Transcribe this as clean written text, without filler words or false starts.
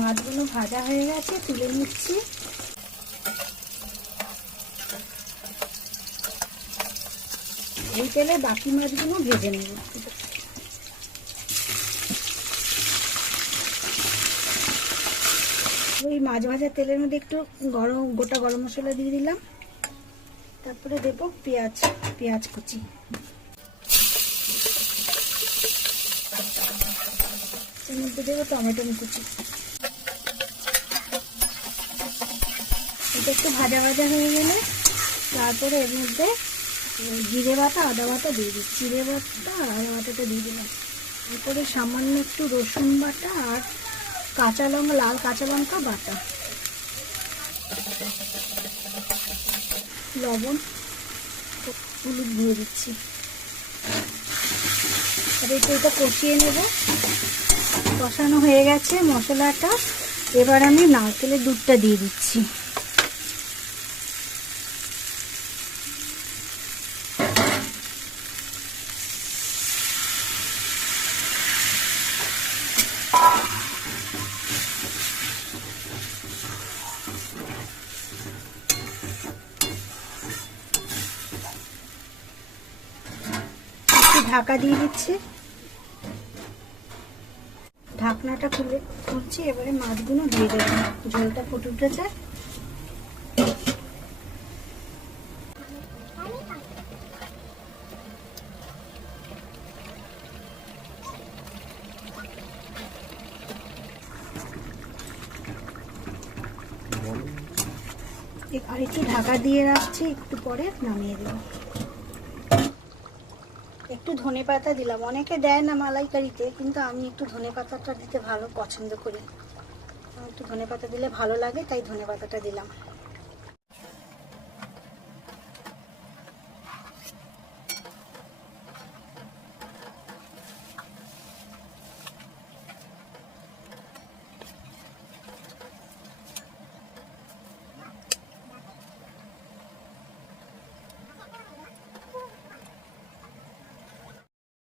মাছগুলো ভাজা হয়ে গেছে, তুলে নিচ্ছি। এই তেলে বাকি মাছগুলো ভেজে নেব। ওই মাছ ভাজা তেলের মধ্যে একটু গোটা গরম মশলা দিয়ে দিলাম, তারপরে দেবো পেঁয়াজ কুচি, এর মধ্যে দেবো টমেটো কুচি। এটা একটু ভাজা ভাজা হয়ে গেলে তারপরে এর মধ্যে জিরে বাটা আদা বাটা দিয়ে দিচ্ছি। জিরে বাটা আর আদা বাটাটা দিয়ে দিলাম। তারপরে সামান্য একটু রসুন বাটা আর লাল কাঁচা লঙ্কা বাটা, লবণ, হলুদ দিয়ে দিচ্ছি। আর এটা কষিয়ে নেব। কষানো হয়ে গেছে মশলাটা, এবার আমি নারকেলের দুধটা দিয়ে দিচ্ছি। ঢাকা দিয়ে দিচ্ছি, ঢাকনাটা খুলছি। এবারে মাছগুলো দিয়ে দেবো, ঝোলটা ফুটে উঠেছে। আর একটু ঢাকা দিয়ে রাখছি, একটু পরে নামিয়ে দেবো। একটু ধনেপাতা দিলাম, অনেকে দেয় না মালাইকারিতে, কিন্তু আমি একটু ধনেপাতাটা দিতে ভালো পছন্দ করি। একটু ধনেপাতা দিলে ভালো লাগে, তাই ধনেপাতাটা দিলাম।